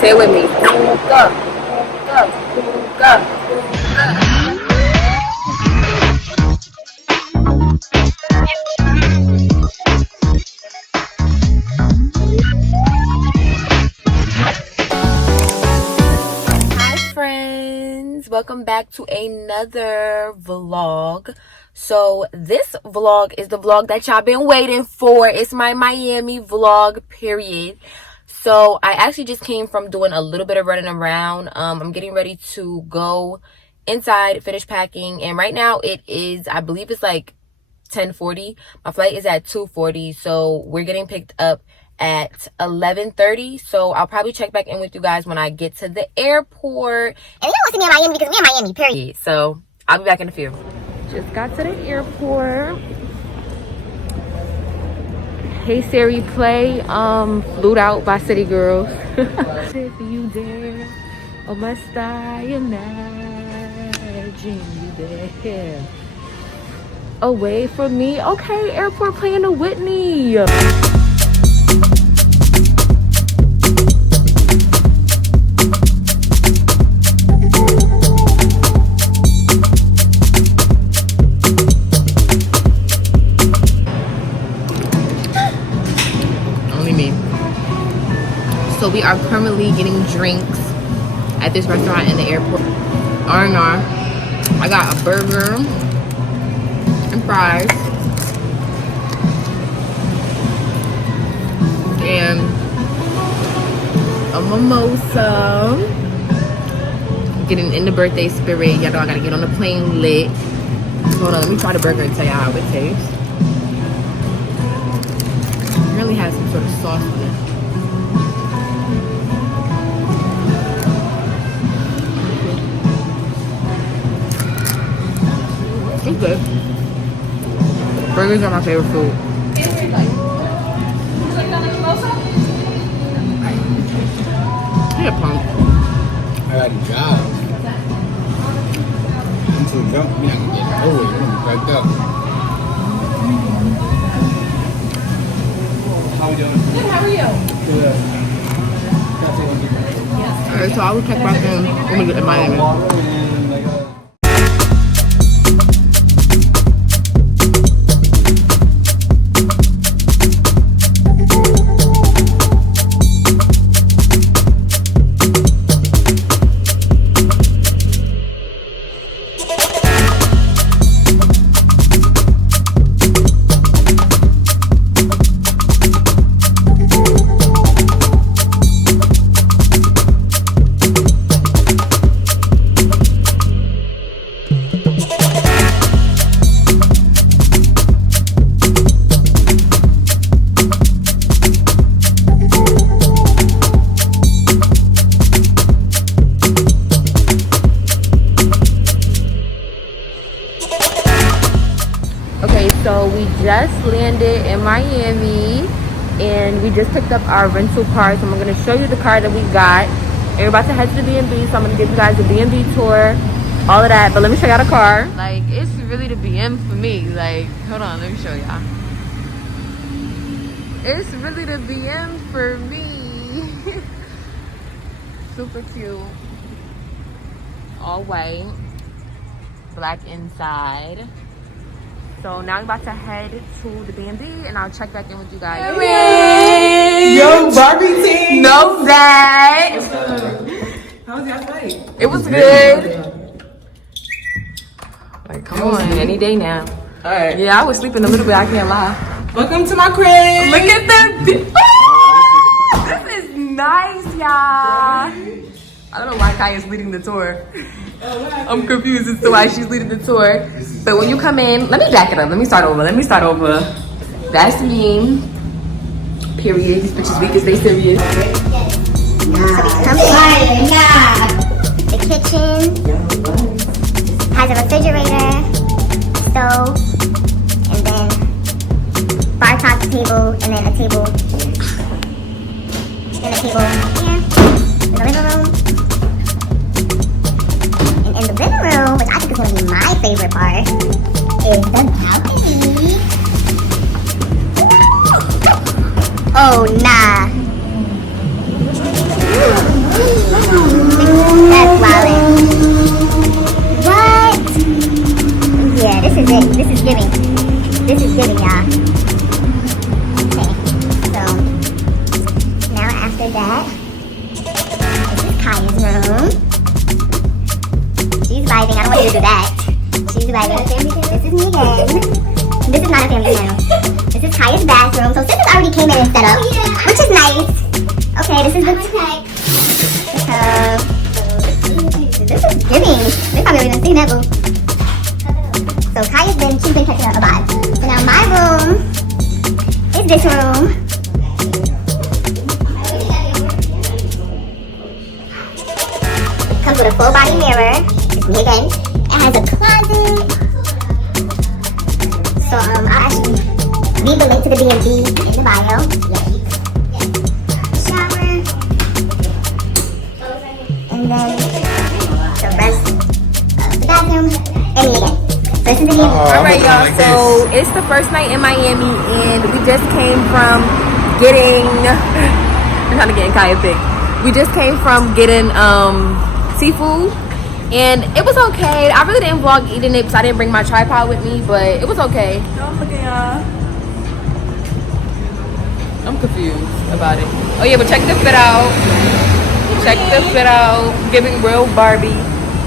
Say it with me. Go. Go. Go. Welcome back to another vlog. So this vlog is the vlog that y'all been waiting for. It's my Miami vlog, period. So I actually just came from doing a little bit of running around. I'm getting ready to go inside, finish packing, and right now it is, I believe it's like 10:40. My flight is at 2:40, so we're getting picked up at 11:30. So I'll probably check back in with you guys when I get to the airport. And you don't want to see me in Miami because we're in Miami, period. So I'll be back in a few. Just got to the airport. Hey Siri, play Flued Out by City Girls. If you dare, or must I imagine you there away from me? Okay, airport playing the Whitney. So we are currently getting drinks at this restaurant in the airport. R&R. I got a burger and fries and a mimosa. Getting in the birthday spirit. Y'all know I gotta get on the plane lit. Hold on, let me try the burger and tell y'all how it tastes. It really has some sort of sauce in it. It's good. Burgers are my favorite food. Yeah, punk. I got a job. I'm too drunk. I'm not gonna get it over. I'm gonna be fucked up. How we doing? Good, how are you? Good. Alright, so I will check back in when we get to Miami. So we just landed in Miami and we just picked up our rental car. So I'm going to show you the car that we got. And we're about to head to the B&B, so I'm going to give you guys a B&B tour, all of that. But let me show y'all the car. Like, it's really the BM for me. Like, hold on, let me show y'all. It's really the BM for me. Super cute. All white. Black inside. So now I'm about to head to the B&B and I'll check back in with you guys. Hey! Yo, Barbie team! No that! How was your flight? It was good. Like, come on, any day now. Alright. Yeah, I was sleeping a little bit, I can't lie. Welcome to my crib! Look at that! This is nice, y'all. I don't know why Kai is leading the tour. I'm confused as to why she's leading the tour. But when you come in, let me back it up. Let me start over. That's me. Period. These bitches weak as they serious. The kitchen has a refrigerator, stove, and then bar top table, and then a table, and a table here in the living room. And in the living room, which I think is going to be my favorite part, is the balcony. Oh, nah. that. This is Kaya's room. She's vibing. I don't want you to do that. She's vibing. This is me again. This is not a family channel. This is Kaya's bathroom. So sisters already came in and set up, which is nice. Okay, this is the tub. This is giving. They probably already done seen that, boo. So she's been catching up a vibe. So now my room is this room. It comes with a full body mirror. It's me again. It has a closet. So I'll actually leave the link to the B&B in the bio. Shower. And then the rest of the bathroom. And me again. So this is the B&B. Alright y'all, so it's the first night in Miami and we just came from getting I'm trying to get in Kaya's thing. We just came from getting seafood and it was okay. I really didn't vlog eating it because I didn't bring my tripod with me, but it was okay. Look at y'all. I'm confused about it. Oh yeah, but check the fit out. Check the fit out. Giving real Barbie.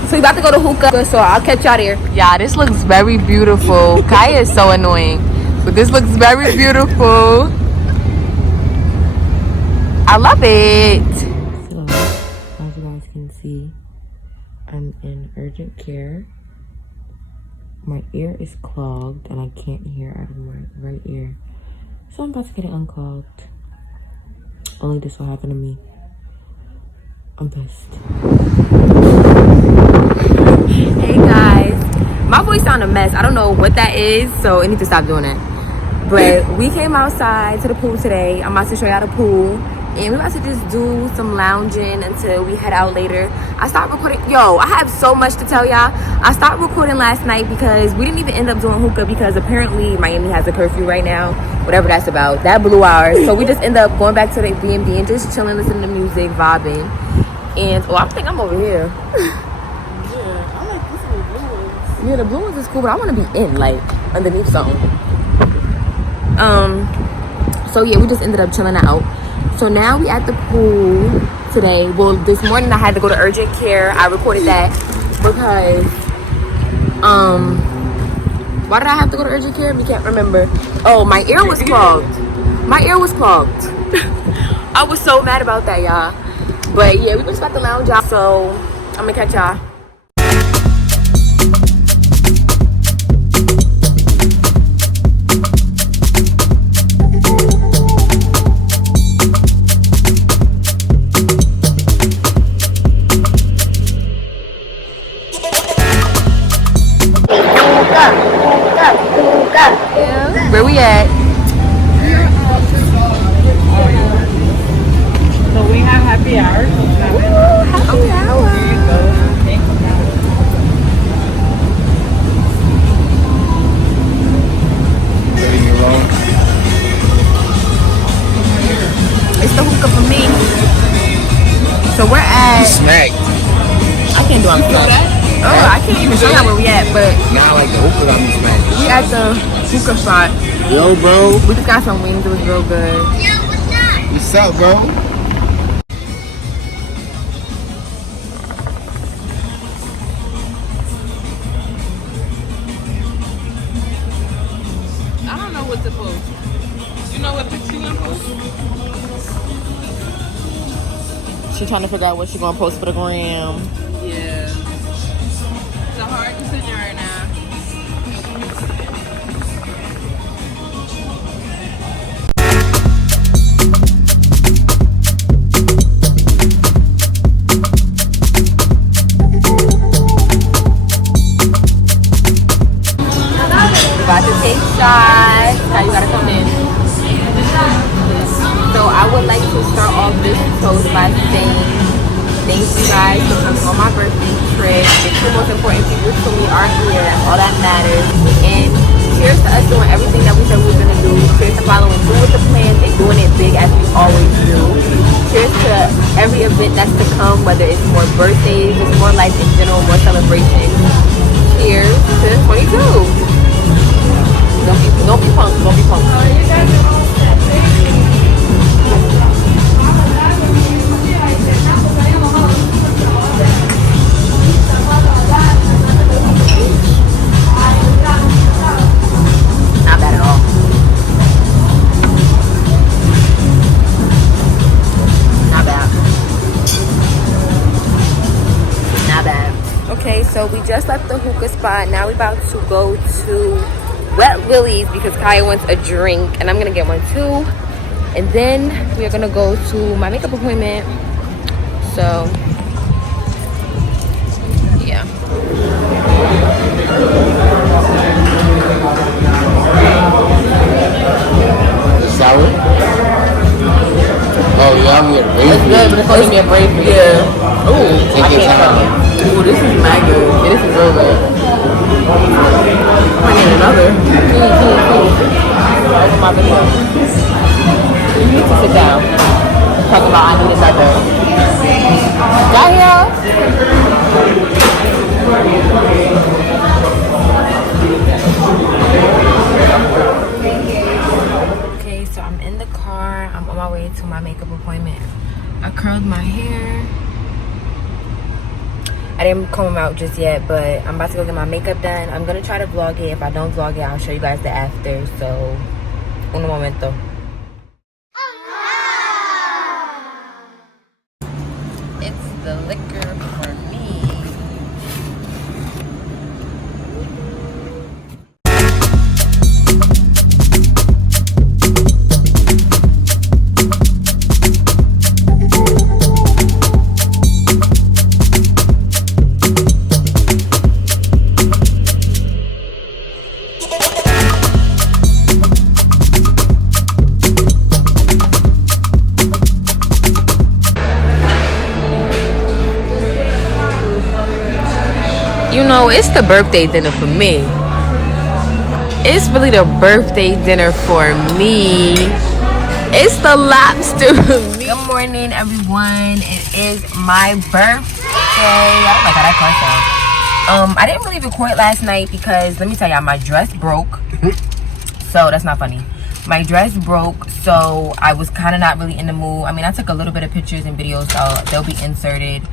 So we about to go to hookah, so I'll catch y'all there. Yeah, this looks very beautiful. Kaya is so annoying, but this looks very beautiful. I love it. So, as you guys can see, I'm in urgent care. My ear is clogged and I can't hear out of my right ear. So I'm about to get it unclogged. Only this will happen to me. I'm pissed. Hey guys. My voice sound a mess. I don't know what that is, so I need to stop doing it. But we came outside to the pool today. I'm about to show y'all the pool. And we're about to just do some lounging until we head out later. I stopped recording. Yo, I have so much to tell y'all. I stopped recording last night because we didn't even end up doing hookah because apparently Miami has a curfew right now. Whatever that's about. That blew ours. So we just end up going back to the B&B and just chilling, listening to music, vibing. And, oh, I think I'm over here. Yeah, I like this little blue one. Yeah, the blue ones is cool, but I want to be in, like, underneath something. So yeah, we just ended up chilling out. So now we at the pool today. Well, this morning I had to go to urgent care. I recorded that because why did I have to go to urgent care? We can't remember. Oh, my ear was clogged. My ear was clogged. I was so mad about that, y'all. But yeah, we just about to lounge out. So I'm gonna catch y'all. Where we at? So we have happy hour. Happy hour. It's the hookah for me. So we're at. Snack. I can't do it. Oh, I can't even show y'all where we at, but Now like the hookah got me smacked. we at the hookah spot. Yo, bro. We just got some wings. It was real good. What's up, bro? I don't know what to post. You know what picture you gonna post? She's trying to figure out what she's gonna post for the gram. Yeah. It's a hard decision right now. About to take shots. Now you gotta come in. So I would like to start off this toast by saying thank you guys for coming on my birthday trip. The two most important people to me are here. That's all that matters. And cheers to us doing everything that we said we were gonna do. Cheers to following through with the plans and doing it big as we always do. Cheers to every event that's to come, whether it's more birthdays, just more life in general, more celebration. Cheers to 22. Don't be punk. Don't be punk. So we just left the hookah spot. Now we're about to go to Wet Willie's because Kaya wants a drink and I'm gonna get one too. And then we're gonna go to my makeup appointment. So yeah. Sour? Oh yeah, I'm here. It's good, but it's gonna give me a break. Yeah. Ooh, Take your time. Ooh, this is mad good. Yeah, this is real good. I need another. Over my video. You need to sit down. Talk about I need another. Got here. Okay, so I'm in the car. I'm on my way to my makeup appointment. I curled my hair. I didn't comb them out just yet, but I'm about to go get my makeup done. I'm gonna try to vlog it. If I don't vlog it, I'll show you guys the after. So, un momento. It's the liquor for me. You know, it's the birthday dinner for me. It's really the birthday dinner for me. It's the lobster. Good morning, everyone. It is my birthday. Oh my god, I can't sound. I didn't really record last night because let me tell y'all, my dress broke. So that's not funny. My dress broke, so I was kind of not really in the mood. I mean, I took a little bit of pictures and videos, so they'll be inserted.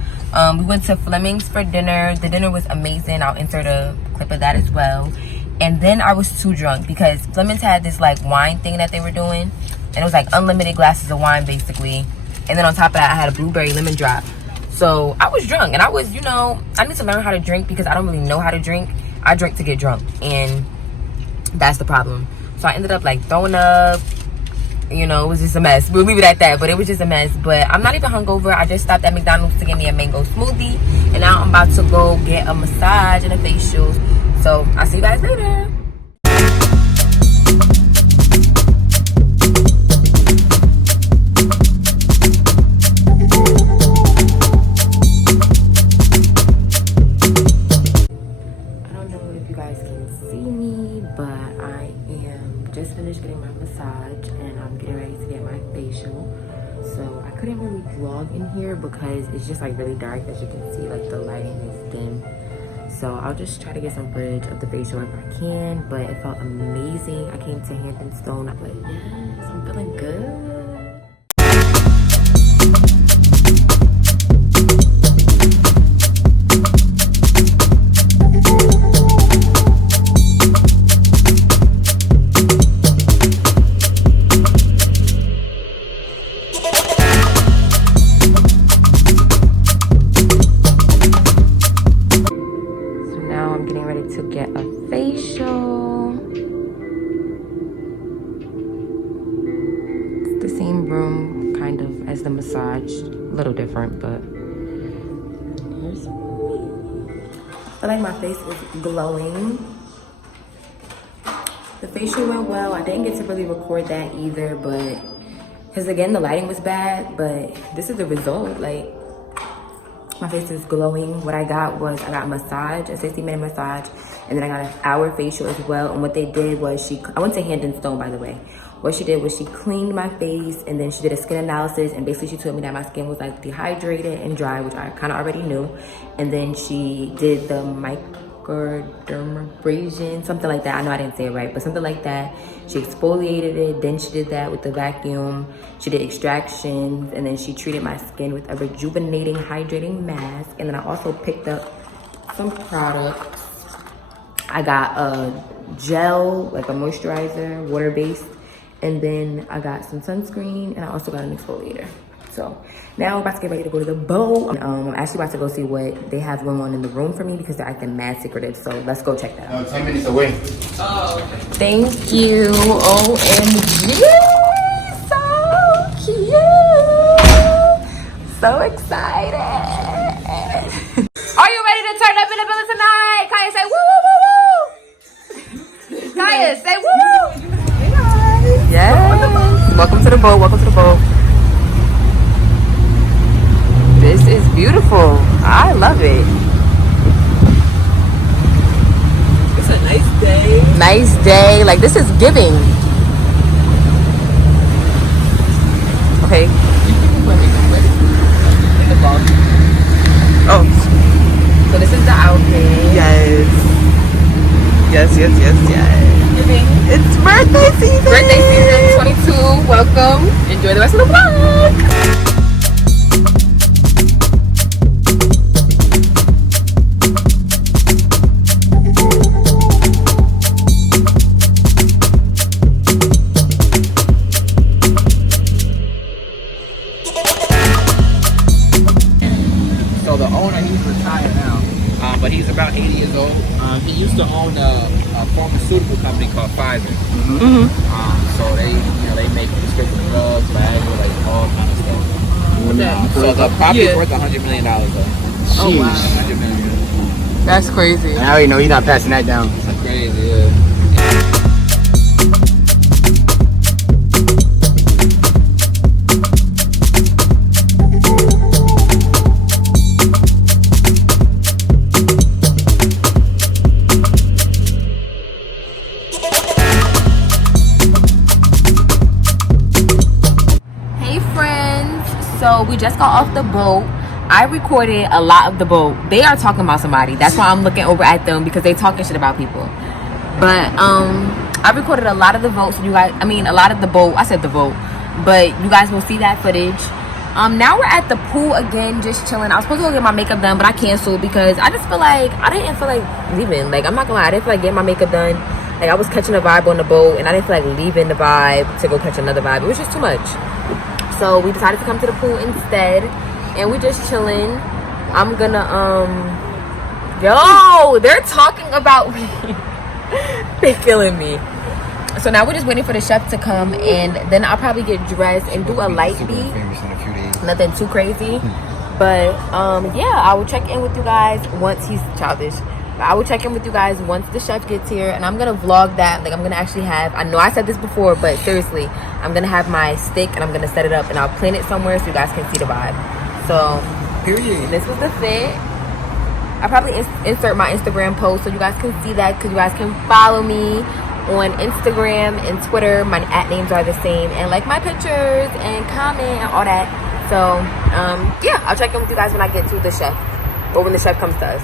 We went to Fleming's for dinner. The dinner was amazing. I'll insert a clip of that as well. And then I was too drunk because Fleming's had this like wine thing that they were doing, and it was like unlimited glasses of wine basically. And then on top of that, I had a blueberry lemon drop. So I was drunk, and I was, you know, I need to learn how to drink because I don't really know how to drink. I drink to get drunk, and that's the problem. So I ended up like throwing up. You know, it was just a mess. We'll leave it at that, but it was just a mess. But I'm not even hungover. I just stopped at McDonald's to get me a mango smoothie, and now I'm about to go get a massage and a facial. So I'll see you guys later. I don't know if you guys can see me, but I am just finished getting my massage and I'm getting ready to get my facial. So I couldn't really vlog in here because it's just like really dark. As you can see, like the lighting is dim. So I'll just try to get some footage of the facial if I can, but it felt amazing. I came to Hand and Stone. I'm like, yes, I'm feeling good. Room kind of as the massage, a little different, but here's I feel like my face is glowing. The facial went well. I didn't get to really record that either, but because again the lighting was bad, but this is the result. Like my face is glowing. What I got was I got a massage, a 60-minute massage, and then I got an hour facial as well. And what they did was I went to Hand and Stone, by the way. What she did was she cleaned my face, and then she did a skin analysis, and basically she told me that my skin was like dehydrated and dry, which I kind of already knew. And then she did the microdermabrasion, something like that. I know I didn't say it right, but something like that. She exfoliated it, then she did that with the vacuum. She did extractions, and then she treated my skin with a rejuvenating, hydrating mask. And then I also picked up some products. I got a gel, like a moisturizer, water-based. And then I got some sunscreen, and I also got an exfoliator. So Now we're about to get ready to go to the boat. I'm actually about to go see what they have going on in the room for me because they're acting mad secretive. So let's go check that out. 10 minutes away. Thank you. OMG. So cute. So excited. Are you ready to turn up in the building tonight? Kaya say woo woo woo woo. Kaya say woo woo. Yes. Welcome to the boat. Welcome to the boat. This is beautiful. I love it. It's a nice day. Nice day. Like this is giving. Okay. Oh. So this is the outfit. Yes. Yes. Giving. It's birthday season. Birthday season 22. Welcome. Enjoy the rest of the vlog. So the owner, he's retired now, but he's about 80 years old. He used to own a pharmaceutical company called Pfizer. So they make prescription drugs, Viagra, like all kind of stuff. So the property's worth $100 million though. Oh wow. 100 million. That's crazy. I already know he's not passing that down. That's crazy, yeah. So we just got off the boat. I recorded a lot of the boat. They are talking about somebody. That's why I'm looking over at them because they talking shit about people. But I recorded a lot of the boat. So you guys, I mean a lot of the boat. I said the boat, but you guys will see that footage. Now we're at the pool again, just chilling. I was supposed to go get my makeup done, but I canceled because I just feel like I didn't feel like leaving. Like I'm not gonna lie, I didn't feel like getting my makeup done. Like I was catching a vibe on the boat, and I didn't feel like leaving the vibe to go catch another vibe. It was just too much. So we decided to come to the pool instead, and we just chilling. I'm gonna yo, they're talking about me. They're killing me. So now we're just waiting for the chef to come, and then I'll probably get dressed and do a light beat. Nothing too crazy, but yeah, I will check in with you guys once he's childish. I will check in with you guys once the chef gets here, and I'm gonna vlog that. Like I'm gonna actually have, I know I said this before, but seriously, I'm gonna have my stick and I'm gonna set it up and I'll plant it somewhere so you guys can see the vibe. So this was the fit. I'll probably insert my Instagram post so you guys can see that, because you guys can follow me on Instagram and Twitter. My @names are the same, and like my pictures and comment and all that. So yeah, I'll check in with you guys when I get to the chef, or when the chef comes to us.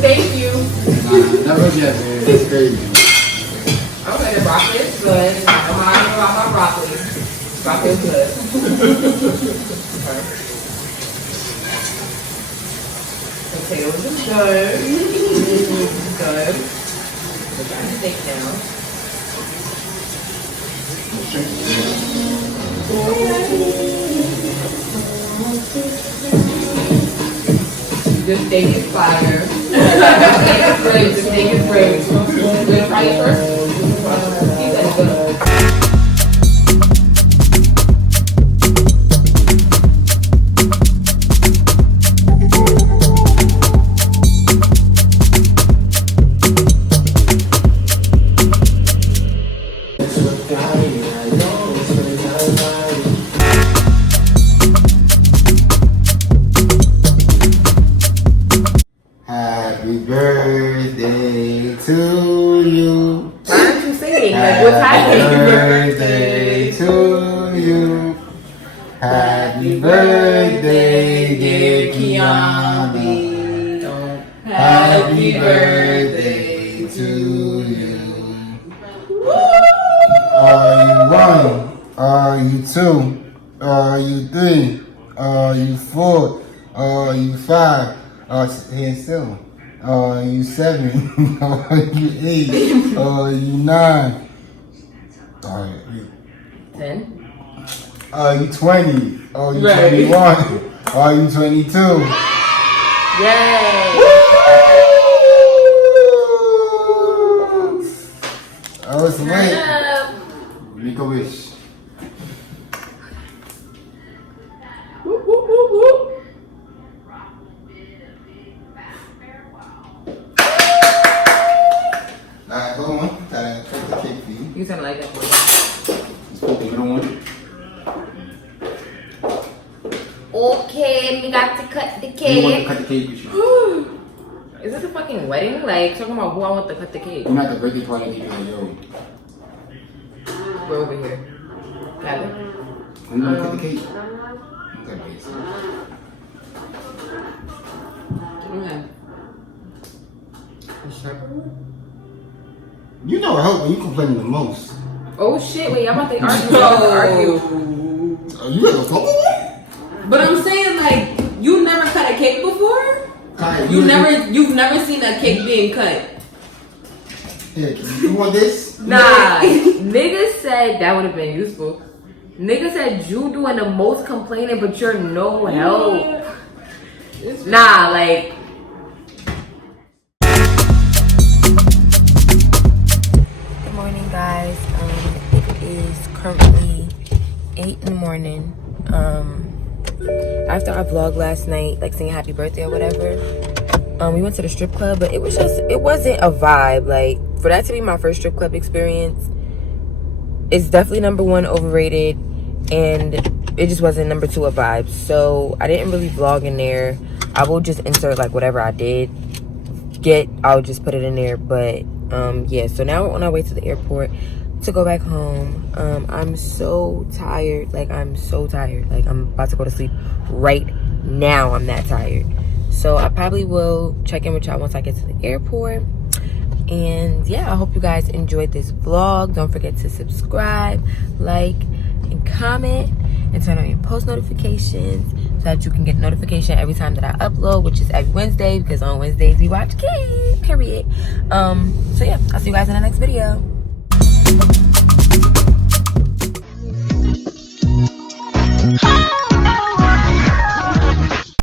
Thank you. That was just, man. That's crazy. Okay, the broccoli is good. I'm not about my broccoli. Broccoli is good. Potatoes is good. Good. We got the steak now. The steak is fire. The steak is great. The steak is great. We're gonna try it first. He said it's good. Happy birthday to you. Why aren't you singing? Like, Happy what's happening? birthday to you. Happy birthday, dear Kiana. Happy birthday to you. Are you one? Are you two? Are you three? Are you four? Are you five? Here still. Are you 7? Are you 8? Are you 9? Are you 10. Are you 20? Are you Right. 21? Are you 22? Yay! Oh, it's Turn late. up. Make a wish. Whoop, whoop, whoop, whoop. Alright, hold on. Gotta cut the cake for you. You sound like that boy. Let's put the middle one. Okay, we got to cut the You want to cake. cut the cake with you. Is this a fucking wedding? Like, talking about who I want to cut the cake. We're not the birthday party, you like, yo. We're over here. Got it. When you want to cut the cake? Okay, wait. Okay. You know it helps when you complaining the most. Oh shit, wait, y'all about to argue. Y'all about to argue. You got to talk about it? But I'm saying, like, you never cut a cake before? Kyle, You've never seen a cake being cut. Here, you want this? Nah, nigga said that would have been useful. Nigga said you doing the most complaining, but you're no help. Nah, like. Good morning, guys. It is currently 8 in the morning. After our vlog last night, like singing happy birthday or whatever, we went to the strip club, but it wasn't a vibe. Like, for that to be my first strip club experience, it's definitely number 1 overrated, and it just wasn't number 2 a vibe. So I didn't really vlog in there. I will just insert like whatever I did get, I'll just put it in there. But yeah, so now we're on our way to the airport to go back home. I'm so tired. Like, I'm so tired. Like, I'm about to go to sleep right now. I'm that tired. So I probably will check in with y'all once I get to the airport. And yeah, I hope you guys enjoyed this vlog. Don't forget to subscribe, like, and comment, and turn on your post notifications so that you can get notification every time that I upload, which is every Wednesday, because on Wednesdays we watch kids, period. So yeah, I'll see you guys in the next video.